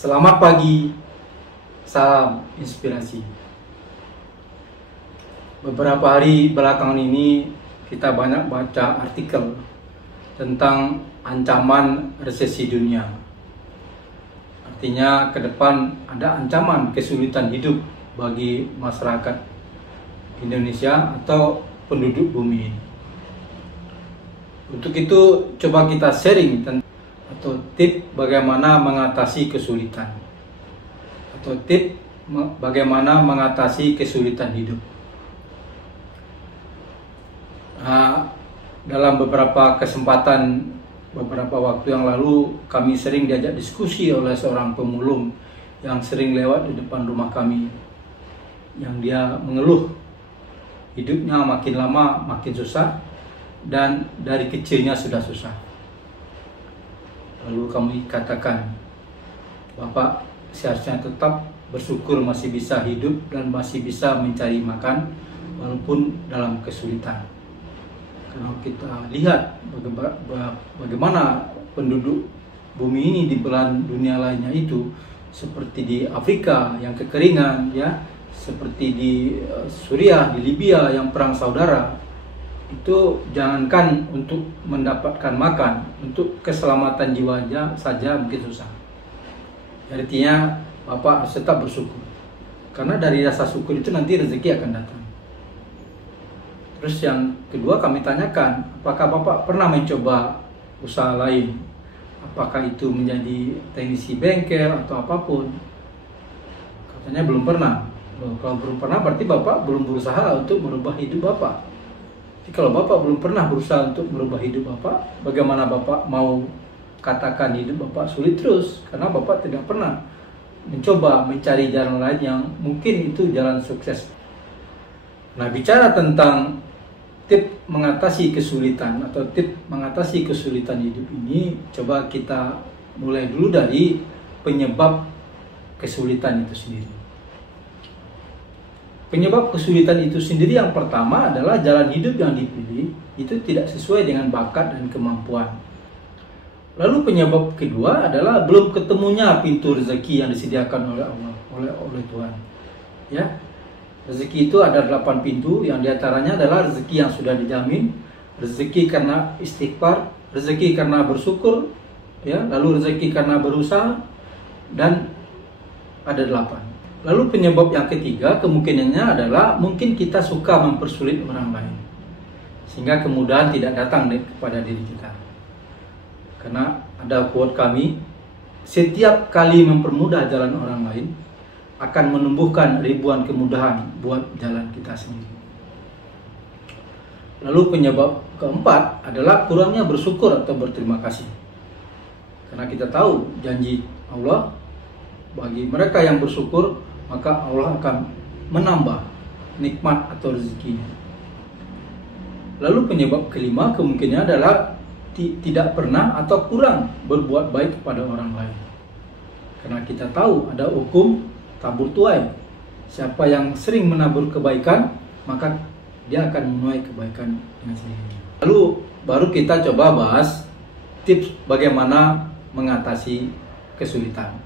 Selamat pagi, salam inspirasi. Beberapa hari belakangan ini kita banyak baca artikel tentang ancaman resesi dunia. Artinya ke depan ada ancaman kesulitan hidup bagi masyarakat Indonesia atau penduduk bumi ini. Untuk itu coba kita sharing atau tips bagaimana mengatasi kesulitan atau tips bagaimana mengatasi kesulitan hidup. Dalam beberapa kesempatan beberapa waktu yang lalu kami sering diajak diskusi oleh seorang pemulung yang sering lewat di depan rumah kami, yang dia mengeluh hidupnya makin lama makin susah dan dari kecilnya sudah susah. Lalu kami katakan, Bapak seharusnya tetap bersyukur masih bisa hidup dan masih bisa mencari makan walaupun dalam kesulitan. Kalau kita lihat bagaimana penduduk bumi ini di belahan dunia lainnya itu, seperti di Afrika yang kekeringan, ya, seperti di Suriah, di Libya yang perang saudara, itu jangankan untuk mendapatkan makan, untuk keselamatan jiwanya saja mungkin susah. Artinya Bapak harus tetap bersyukur, karena dari rasa syukur itu nanti rezeki akan datang. Terus yang kedua kami tanyakan, apakah Bapak pernah mencoba usaha lain? Apakah itu menjadi teknisi bengkel atau apapun? Katanya belum pernah. Kalau belum pernah berarti Bapak belum berusaha untuk merubah hidup Bapak. Jadi kalau Bapak belum pernah berusaha untuk merubah hidup Bapak, bagaimana Bapak mau katakan hidup Bapak sulit terus? Karena Bapak tidak pernah mencoba mencari jalan lain yang mungkin itu jalan sukses. Nah, bicara tentang tips mengatasi kesulitan atau tips mengatasi kesulitan hidup ini, coba kita mulai dulu dari penyebab kesulitan itu sendiri. Penyebab kesulitan itu sendiri yang pertama adalah jalan hidup yang dipilih itu tidak sesuai dengan bakat dan kemampuan. Lalu penyebab kedua adalah belum ketemunya pintu rezeki yang disediakan oleh Allah, oleh Tuhan. Ya. Rezeki itu ada 8 pintu, yang diantaranya adalah rezeki yang sudah dijamin, rezeki karena istighfar, rezeki karena bersyukur, ya, lalu rezeki karena berusaha, dan ada 8. Lalu penyebab yang ketiga kemungkinannya adalah mungkin kita suka mempersulit orang lain, sehingga kemudahan tidak datang kepada diri kita. Karena ada quote kami, setiap kali mempermudah jalan orang lain akan menumbuhkan ribuan kemudahan buat jalan kita sendiri. Lalu penyebab keempat adalah kurangnya bersyukur atau berterima kasih. Karena kita tahu janji Allah, bagi mereka yang bersyukur maka Allah akan menambah nikmat atau rezekinya. Lalu penyebab kelima kemungkinan adalah tidak pernah atau kurang berbuat baik kepada orang lain. Karena kita tahu ada hukum tabur tuai. Siapa yang sering menabur kebaikan, maka dia akan menuai kebaikan dengan sendirinya. Lalu baru kita coba bahas tips bagaimana mengatasi kesulitan.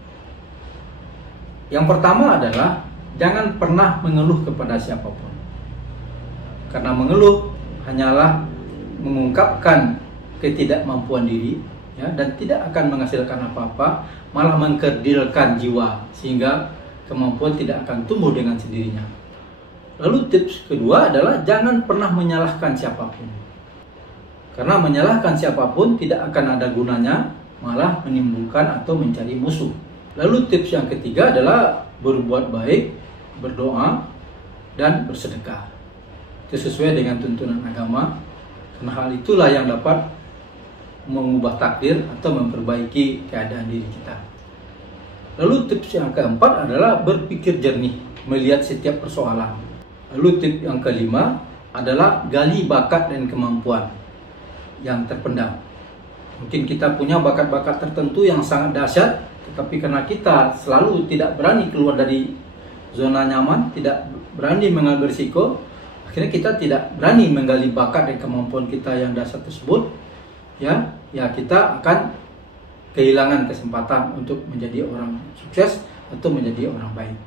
Yang pertama adalah jangan pernah mengeluh kepada siapapun. Karena mengeluh hanyalah mengungkapkan ketidakmampuan diri, ya, dan tidak akan menghasilkan apa-apa, malah mengkerdilkan jiwa sehingga kemampuan tidak akan tumbuh dengan sendirinya. Lalu tips kedua adalah jangan pernah menyalahkan siapapun. Karena menyalahkan siapapun tidak akan ada gunanya, malah menimbulkan atau mencari musuh. Lalu tips yang ketiga adalah berbuat baik, berdoa, dan bersedekah. Itu sesuai dengan tuntunan agama, karena hal itulah yang dapat mengubah takdir atau memperbaiki keadaan diri kita. Lalu tips yang keempat adalah berpikir jernih, melihat setiap persoalan. Lalu tips yang kelima adalah gali bakat dan kemampuan yang terpendam. Mungkin kita punya bakat-bakat tertentu yang sangat dahsyat, tetapi karena kita selalu tidak berani keluar dari zona nyaman, tidak berani mengambil risiko, akhirnya kita tidak berani menggali bakat dan kemampuan kita yang dahsyat tersebut, ya kita akan kehilangan kesempatan untuk menjadi orang sukses atau menjadi orang baik.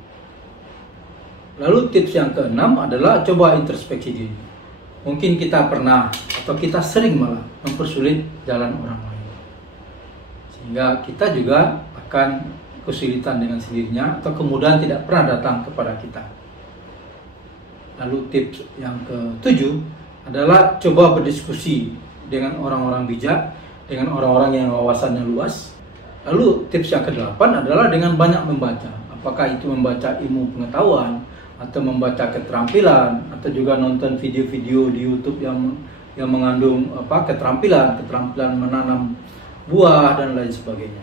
Lalu tips yang keenam adalah coba introspeksi diri. Mungkin kita pernah atau kita sering malah mempersulit jalan orang lain, sehingga kita juga akan kesulitan dengan sendirinya atau kemudahan tidak pernah datang kepada kita. Lalu tips yang ketujuh adalah coba berdiskusi dengan orang-orang bijak, dengan orang-orang yang wawasannya luas. Lalu tips yang kedelapan adalah dengan banyak membaca. Apakah itu membaca ilmu pengetahuan, atau membaca keterampilan, atau juga nonton video-video di YouTube yang mengandung keterampilan menanam buah dan lain sebagainya.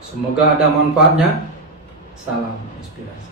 Semoga ada manfaatnya. Salam inspirasi.